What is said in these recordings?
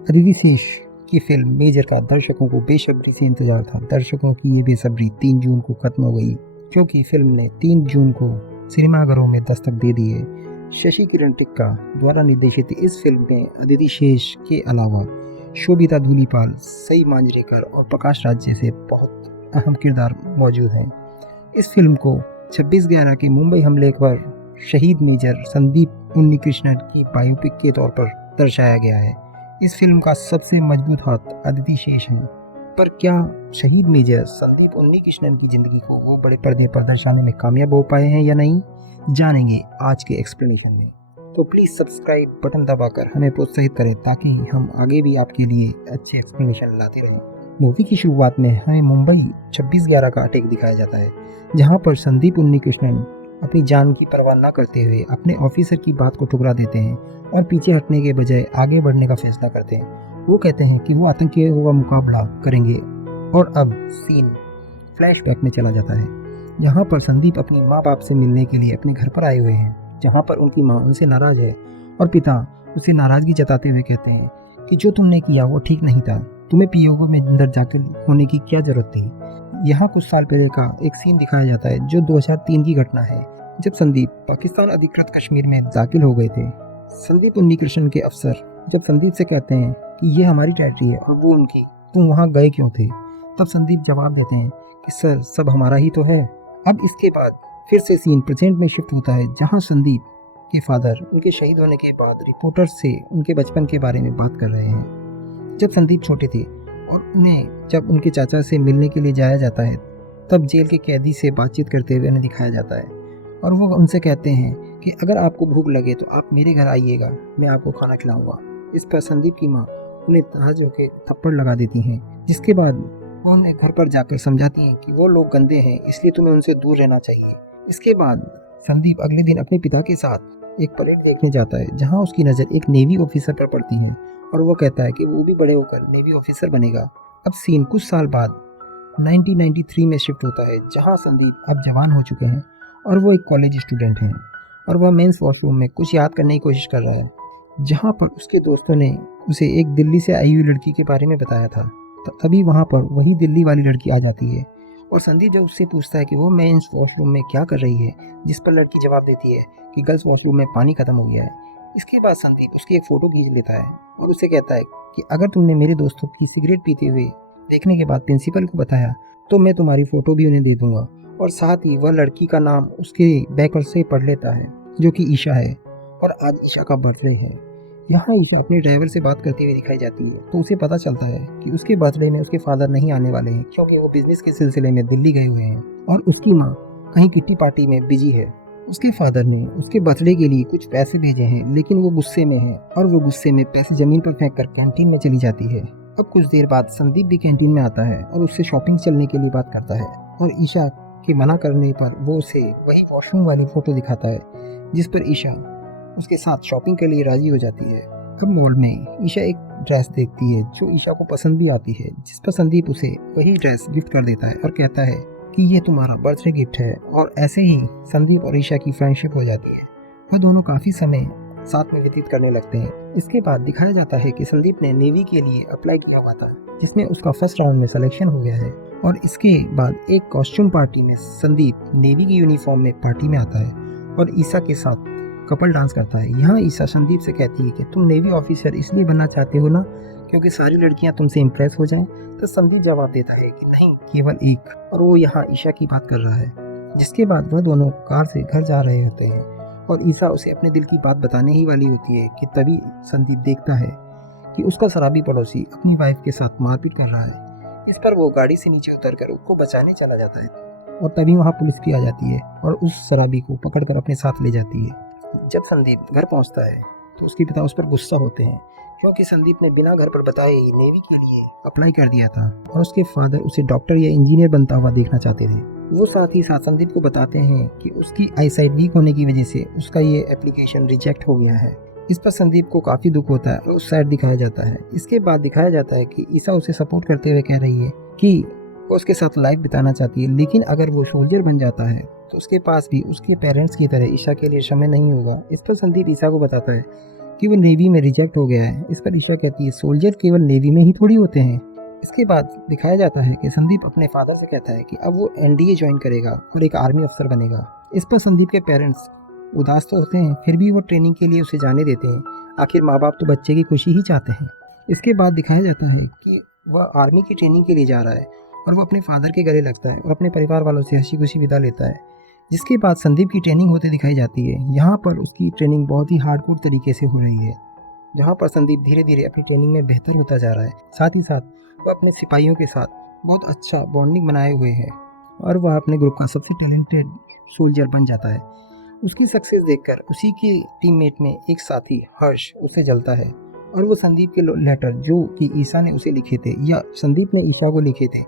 अदिति शेष की film major का दर्शकों को बेसब्री से इंतजार था। दर्शकों की ये बेसब्री 3 जून को खत्म हो गई, क्योंकि फिल्म ने 3 जून को सिनेमाघरों में दस्तक दे दी है। शशि किरण टिक्का द्वारा निर्देशित इस फिल्म में अदिति शेष के अलावा शोभिता धूलिपाल, सई मांजरेकर और प्रकाश राज जैसे बहुत अहम किरदार मौजूद हैं। इस फिल्म को 26/11 के मुंबई हमले पर शहीद मेजर संदीप उन्नीकृष्णन की बायोपिक के तौर पर दर्शाया गया है। इस फिल्म का सबसे मजबूत हाथ अदिति शेष है, पर क्या शहीद मेजर संदीप उन्नीकृष्णन की जिंदगी को वो बड़े पर्दे पर दर्शाने में कामयाब हो पाए हैं या नहीं, जानेंगे आज के एक्सप्लेनेशन में। तो प्लीज़ सब्सक्राइब बटन दबाकर हमें प्रोत्साहित करें ताकि हम आगे भी आपके लिए अच्छे एक्सप्लेनेशन लाते रहें। मूवी की शुरुआत में हमें मुंबई 26/11 का अटैक दिखाया जाता है, जहां पर संदीप उन्नीकृष्णन अपनी जान की परवाह न करते हुए अपने ऑफिसर की बात को ठुकरा देते हैं और पीछे हटने के बजाय आगे बढ़ने का फैसला करते हैं। वो कहते हैं कि वो आतंकियों का मुकाबला करेंगे। और अब सीन फ्लैशबैक में चला जाता है, जहाँ पर संदीप अपनी माँ बाप से मिलने के लिए अपने घर पर आए हुए हैं, जहाँ पर उनकी माँ उनसे नाराज है और पिता उसे नाराजगी जताते हुए कहते हैं कि जो तुमने किया वो ठीक नहीं था, तुम्हें पीओके में अंदर जाकर होने की क्या जरूरत थी। यहाँ कुछ साल पहले का एक सीन दिखाया जाता है जो 2003 की घटना है, जब संदीप पाकिस्तान अधिकृत कश्मीर में दाखिल हो गए थे। संदीप उन्नीकृष्णन के अफसर जब संदीप से कहते हैं कि ये हमारी टेरिटरी है और वो उनकी, तुम वहाँ गए क्यों थे, तब संदीप जवाब देते हैं कि सर सब हमारा ही तो है। अब इसके बाद फिर से सीन प्रेजेंट में शिफ्ट होता है, जहाँ संदीप के फादर उनके शहीद होने के बाद रिपोर्टर्स से उनके बचपन के बारे में बात कर रहे हैं। जब संदीप छोटे थे और उन्हें जब उनके चाचा से मिलने के लिए जाया जाता है, तब जेल के कैदी से बातचीत करते हुए उन्हें दिखाया जाता है और वो उनसे कहते हैं कि अगर आपको भूख लगे तो आप मेरे घर आइएगा, मैं आपको खाना खिलाऊंगा। इस पर संदीप की माँ उन्हें तहज होकर थप्पड़ लगा देती हैं, जिसके बाद वो उन्हें घर पर जाकर समझाती हैं कि वो लोग गंदे हैं, इसलिए तुम्हें उनसे दूर रहना चाहिए। इसके बाद संदीप अगले दिन अपने पिता के साथ एक परेड देखने जाता है, जहाँ उसकी नज़र एक नेवी ऑफिसर पर पड़ती है और वो कहता है कि वो भी बड़े होकर नेवी ऑफिसर बनेगा। अब सीन कुछ साल बाद 1993 में शिफ्ट होता है, जहाँ संदीप अब जवान हो चुके हैं और वो एक कॉलेज स्टूडेंट हैं और वह मेंस वॉशरूम में कुछ याद करने की कोशिश कर रहा है, जहाँ पर उसके दोस्तों ने उसे एक दिल्ली से आई हुई लड़की के बारे में बताया था। तभी वहाँ पर वही दिल्ली वाली लड़की आ जाती है और संदीप जब उससे पूछता है कि वो मेंस वॉशरूम में क्या कर रही है, जिस पर लड़की जवाब देती है कि गर्ल्स वॉशरूम में पानी खत्म हो गया है। इसके बाद संदीप उसकी एक फ़ोटो खींच लेता है और उसे कहता है कि अगर तुमने मेरे दोस्तों की सिगरेट पीते हुए देखने के बाद प्रिंसिपल को बताया तो मैं तुम्हारी फ़ोटो भी उन्हें दे दूंगा। और साथ ही वह लड़की का नाम उसके बैकर से पढ़ लेता है, जो कि ईशा है, और आज ईशा का बर्थडे है। यहाँ ईशा अपने ड्राइवर से बात करते हुए दिखाई जाती है, तो उसे पता चलता है कि उसके बर्थडे में उसके फादर नहीं आने वाले हैं, क्योंकि वो बिजनेस के सिलसिले में दिल्ली गए हुए हैं और उसकी माँ कहीं किट्टी पार्टी में बिजी है। उसके फादर ने उसके बर्थडे के लिए कुछ पैसे भेजे हैं, लेकिन वो गुस्से में है और वो गुस्से में पैसे जमीन पर फेंक कर कैंटीन में चली जाती है। अब कुछ देर बाद संदीप भी कैंटीन में आता है और उससे शॉपिंग चलने के लिए बात करता है और ईशा के मना करने पर वो उसे वही वॉशरूम वाली फ़ोटो दिखाता है, जिस पर ईशा उसके साथ शॉपिंग के लिए राजी हो जाती है। अब मॉल में ईशा एक ड्रेस देखती है जो ईशा को पसंद भी आती है, जिस पर संदीप उसे वही ड्रेस गिफ्ट कर देता है और कहता है कि ये तुम्हारा बर्थडे गिफ्ट है। और ऐसे ही संदीप और ईशा की फ्रेंडशिप हो जाती है। वह दोनों काफ़ी समय साथ में व्यतीत करने लगते हैं। इसके बाद दिखाया जाता है कि संदीप ने नेवी के लिए अप्लाई किया हुआ था, जिसमें उसका फर्स्ट राउंड में सिलेक्शन हो गया है। और इसके बाद एक कॉस्ट्यूम पार्टी में संदीप नेवी की यूनिफॉर्म में पार्टी में आता है और ईशा के साथ कपल डांस करता है। यहाँ ईशा संदीप से कहती है कि तुम नेवी ऑफिसर इसलिए बनना चाहते हो ना क्योंकि सारी लड़कियां तुमसे इम्प्रेस हो जाएं। तो संदीप जवाब देता है कि नहीं, केवल एक, और वो यहाँ ईशा की बात कर रहा है। जिसके बाद वह दोनों कार से घर जा रहे होते हैं और ईशा उसे अपने दिल की बात बताने ही वाली होती है कि तभी संदीप देखता है कि उसका शराबी पड़ोसी अपनी वाइफ के साथ मारपीट कर रहा है। इस पर वो गाड़ी से नीचे उतरकर उसको बचाने चला जाता है और तभी वहाँ पुलिस भी आ जाती है और उस शराबी को पकड़कर अपने साथ ले जाती है। जब संदीप घर पहुँचता है तो उसके पिता उस पर गुस्सा होते हैं, क्योंकि संदीप ने बिना घर पर बताए ही नेवी के लिए अप्लाई कर दिया था और उसके फादर उसे डॉक्टर या इंजीनियर बनता हुआ देखना चाहते थे। वो साथ ही साथ संदीप को बताते हैं कि उसकी आईसाइट वीक होने की वजह से उसका ये एप्लीकेशन रिजेक्ट हो गया है। इस पर संदीप को काफ़ी दुख होता है और उस साइड दिखाया जाता है। इसके बाद दिखाया जाता है कि ईशा उसे सपोर्ट करते हुए कह रही है कि वो उसके साथ लाइफ बिताना चाहती है, लेकिन अगर वो सोल्जर बन जाता है तो उसके पास भी उसके पेरेंट्स की तरह ईशा के लिए समय नहीं होगा। इस पर संदीप ईशा को बताता है कि वो नेवी में रिजेक्ट हो गया है। इस पर ईशा कहती है सोल्जर केवल नेवी में ही थोड़ी होते हैं। इसके बाद दिखाया जाता है कि संदीप अपने फादर से कहता है कि अब वो एनडीए ज्वाइन करेगा और एक आर्मी अफसर बनेगा। इस पर संदीप के पेरेंट्स उदास तो होते हैं, फिर भी वो ट्रेनिंग के लिए उसे जाने देते हैं। आखिर माँ बाप तो बच्चे की खुशी ही चाहते हैं। इसके बाद दिखाया जाता है कि वह आर्मी की ट्रेनिंग के लिए जा रहा है और वो अपने फादर के गले लगता है और अपने परिवार वालों से हंसी खुशी विदा लेता है। जिसके बाद संदीप की ट्रेनिंग होते दिखाई जाती है। यहाँ पर उसकी ट्रेनिंग बहुत ही हार्डकोर तरीके से हो रही है, जहाँ पर संदीप धीरे धीरे अपनी ट्रेनिंग में बेहतर होता जा रहा है। साथ ही साथ वह अपने सिपाहियों के साथ बहुत अच्छा बॉन्डिंग बनाए हुए है और वह अपने ग्रुप का सबसे टैलेंटेड सोल्जर बन जाता है। उसकी सक्सेस देखकर उसी के टीममेट में एक साथी हर्ष उसे जलता है और वो संदीप के लेटर जो कि ईशा ने उसे लिखे थे या संदीप ने ईशा को लिखे थे,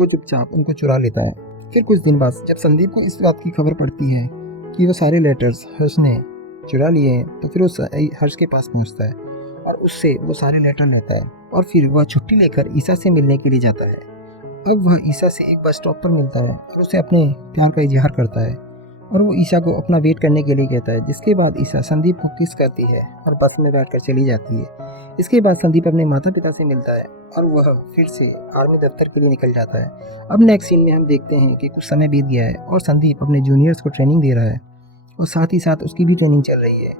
वो चुपचाप उनको चुरा लेता है। फिर कुछ दिन बाद जब संदीप को इस बात की खबर पड़ती है कि वो सारे लेटर्स हर्ष ने चुरा लिए हैं, तो फिर वो हर्ष के पास पहुंचता है और उससे वो सारे लेटर लेता है और फिर वह छुट्टी लेकर ईशा से मिलने के लिए जाता है। अब वह ईशा से एक बस स्टॉप पर मिलता है और उसे अपने प्यार का इजहार करता है और वो ईशा को अपना वेट करने के लिए कहता है। जिसके बाद ईशा संदीप को किस करती है और बस में बैठकर चली जाती है। इसके बाद संदीप अपने माता पिता से मिलता है और वह फिर से आर्मी दफ्तर के लिए निकल जाता है। अब नेक्स्ट सीन में हम देखते हैं कि कुछ समय बीत गया है और संदीप अपने जूनियर्स को ट्रेनिंग दे रहा है और साथ ही साथ उसकी भी ट्रेनिंग चल रही है।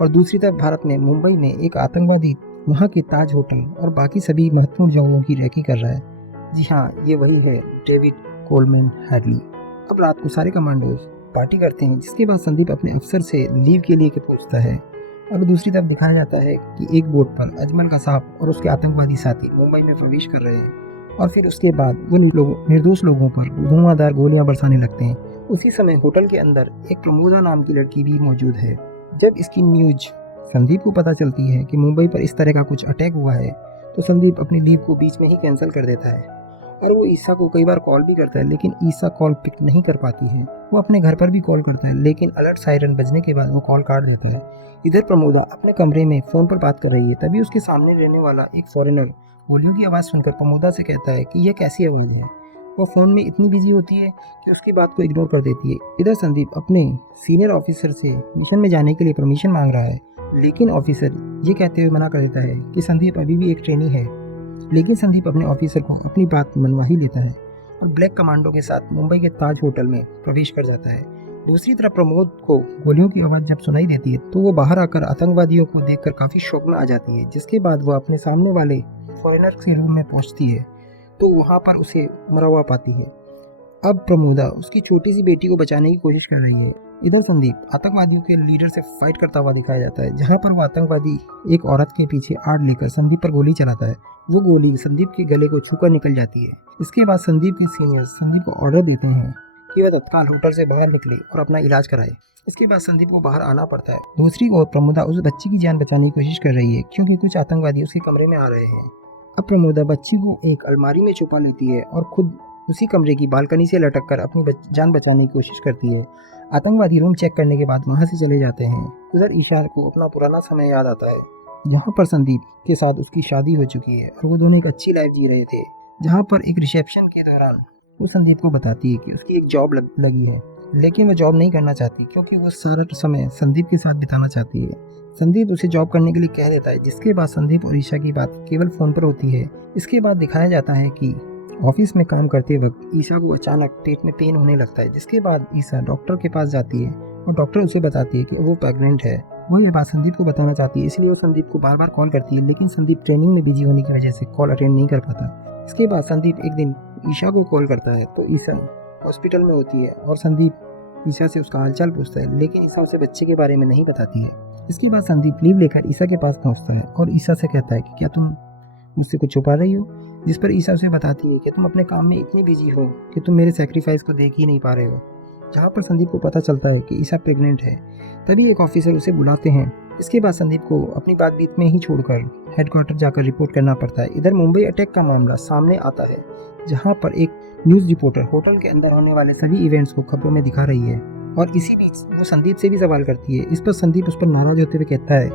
और दूसरी तरफ भारत में मुंबई में एक आतंकवादी वहाँ के ताज होटल और बाकी सभी महत्वपूर्ण जगहों की रैकी कर रहा है। जी हाँ, ये वही है डेविड कोलमैन हैडली। अब रात को सारे कमांडोज पार्टी करते हैं, जिसके बाद संदीप अपने अफसर से लीव के लिए पूछता है। अब दूसरी तरफ दिखाया जाता है कि एक बोट पर अजमल का साहब और उसके आतंकवादी साथी मुंबई में प्रवेश कर रहे हैं और फिर उसके बाद वो निर्दोष लोगों पर धुआंधार गोलियां बरसाने लगते हैं। उसी समय होटल के अंदर एक प्रमोदा नाम की लड़की भी मौजूद है। जब इसकी न्यूज संदीप को पता चलती है कि मुंबई पर इस तरह का कुछ अटैक हुआ है, तो संदीप अपनी लीव को बीच में ही कैंसिल कर देता है और वो ईशा को कई बार कॉल भी करता है, लेकिन ईशा कॉल पिक नहीं कर पाती है। वो अपने घर पर भी कॉल करता है, लेकिन अलर्ट सायरन बजने के बाद वो कॉल काट देता है। इधर प्रमोदा अपने कमरे में फ़ोन पर बात कर रही है, तभी उसके सामने रहने वाला एक फॉरेनर गोलियों की आवाज़ सुनकर प्रमोदा से कहता है कि यह कैसी आवाज़ है। वो फ़ोन में इतनी बिजी होती है कि उसकी बात को इग्नोर कर देती है। इधर संदीप अपने सीनियर ऑफिसर से मिशन में जाने के लिए परमिशन मांग रहा है, लेकिन ऑफिसर ये कहते हुए मना कर देता है कि संदीप अभी भी एक ट्रेनी है। लेकिन संदीप अपने ऑफिसर को अपनी बात मनवा ही लेता है और ब्लैक कमांडो के साथ मुंबई के ताज होटल में प्रवेश कर जाता है। दूसरी तरफ प्रमोद को गोलियों की आवाज़ जब सुनाई देती है, तो वो बाहर आकर आतंकवादियों को देखकर काफ़ी शौक में आ जाती है। जिसके बाद वो अपने सामने वाले फॉरेनर के रूम में पहुंचती है, तो वहाँ पर उसे मरा हुआ पाती है। अब प्रमोदा उसकी छोटी सी बेटी को बचाने की कोशिश कर रही है। इधर संदीप आतंकवादियों के लीडर से फाइट करता हुआ दिखाया जाता है, जहाँ पर वो आतंकवादी एक औरत के पीछे आड़ लेकर संदीप पर गोली चलाता है। वो गोली संदीप के गले को छूकर निकल जाती है। इसके बाद संदीप के सीनियर्स संदीप को ऑर्डर देते हैं कि वह तत्काल होटल से बाहर निकले और अपना इलाज कराए। इसके बाद संदीप को बाहर आना पड़ता है। दूसरी ओर प्रमोदा उस बच्ची की जान बचाने की कोशिश कर रही है, क्योंकि कुछ आतंकवादी उसके कमरे में आ रहे हैं। अब प्रमोदा बच्ची को एक अलमारी में छुपा लेती है और खुद उसी कमरे की बालकनी से लटक कर अपनी जान बचाने की कोशिश करती है। आतंकवादी रूम चेक करने के बाद वहाँ से चले जाते हैं। उधर ईशा को अपना पुराना समय याद आता है, जहाँ पर संदीप के साथ उसकी शादी हो चुकी है और वो दोनों एक अच्छी लाइफ जी रहे थे। जहाँ पर एक रिसेप्शन के दौरान वो संदीप को बताती है कि उसकी एक जॉब लगी है, लेकिन वो जॉब नहीं करना चाहती क्योंकि वो सारा समय संदीप के साथ बिताना चाहती है। संदीप उसे जॉब करने के लिए कह देता है, जिसके बाद संदीप और ईशा की बात केवल फ़ोन पर होती है। इसके बाद दिखाया जाता है कि ऑफिस में काम करते वक्त ईशा को अचानक पेट में पेन होने लगता है। जिसके बाद ईशा डॉक्टर के पास जाती है और डॉक्टर उसे बताती है कि वो प्रेग्नेंट है। वो ये बात संदीप को बताना चाहती है, इसलिए वो संदीप को बार बार कॉल करती है, लेकिन संदीप ट्रेनिंग में बिजी होने की वजह से कॉल अटेंड नहीं कर पाता। इसके बाद संदीप एक दिन ईशा को कॉल करता है, तो ईशा हॉस्पिटल में होती है और संदीप ईशा से उसका हालचाल पूछता है, लेकिन ईशा उसे बच्चे के बारे में नहीं बताती है। इसके बाद संदीप लीव लेकर ईशा के पास पहुंचता है और ईशा से कहता है कि क्या तुम मुझसे कुछ छुपा रही हो। जिस पर ईशा उसे बताती है कि तुम अपने काम में इतनी बिजी हो कि तुम मेरे सेक्रीफाइस को देख ही नहीं पा रहे हो। जहाँ पर संदीप को पता चलता है कि ईशा प्रेग्नेंट है, तभी एक ऑफिसर उसे बुलाते हैं। इसके बाद संदीप को अपनी बात बीच में ही छोड़कर हेडक्वार्टर जाकर रिपोर्ट करना पड़ता है। इधर मुंबई अटैक का मामला सामने आता है, जहाँ पर एक न्यूज़ रिपोर्टर होटल के अंदर होने वाले सभी इवेंट्स को खबरों में दिखा रही है और इसी बीच वो संदीप से भी सवाल करती है। इस पर संदीप उस पर नाराज होते हुए कहता है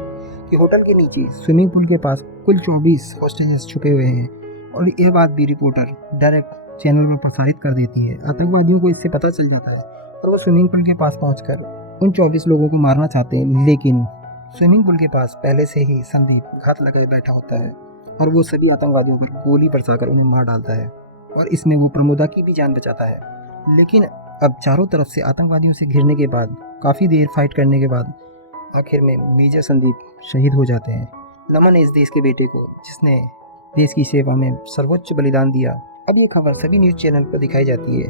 कि होटल के नीचे स्विमिंग पूल के पास कुल 24 हॉस्टेजेस छुपे हुए हैं और यह बात भी रिपोर्टर डायरेक्ट चैनल पर प्रसारित कर देती है। आतंकवादियों को इससे पता चल जाता है और वो स्विमिंग पूल के पास पहुंचकर उन 24 लोगों को मारना चाहते हैं, लेकिन स्विमिंग पूल के पास पहले से ही संदीप घात लगाए बैठा होता है और वो सभी आतंकवादियों पर गोली बरसाकर उन्हें मार डालता है और इसमें वो प्रमोदा की भी जान बचाता है। लेकिन अब चारों तरफ से आतंकवादियों से घिरने के बाद काफ़ी देर फाइट करने के बाद आखिर में मेजर संदीप शहीद हो जाते हैं। नमन है इस देश के बेटे को जिसने देश की सेवा में सर्वोच्च बलिदान दिया। अब ये खबर सभी न्यूज़ चैनल पर दिखाई जाती है,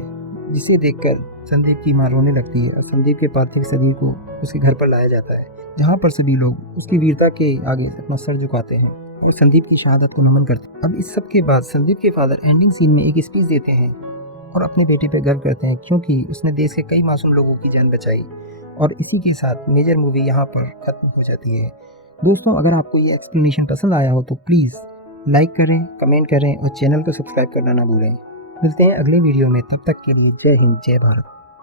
जिसे देखकर संदीप की मां रोने लगती है और संदीप के पार्थिव शरीर को उसके घर पर लाया जाता है, जहाँ पर सभी लोग उसकी वीरता के आगे अपना सर झुकाते हैं और संदीप की शहादत को नमन करते हैं। अब इस सब के बाद संदीप के फादर एंडिंग सीन में एक स्पीच देते हैं और अपने बेटे पर गर्व करते हैं क्योंकि उसने देश के कई मासूम लोगों की जान बचाई। और इसी के साथ मेजर मूवी यहाँ पर ख़त्म हो जाती है। दोस्तों, अगर आपको ये एक्सप्लेनेशन पसंद आया हो तो प्लीज़ लाइक करें, कमेंट करें और चैनल को सब्सक्राइब करना ना भूलें। मिलते हैं अगले वीडियो में, तब तक के लिए जय हिंद, जय भारत।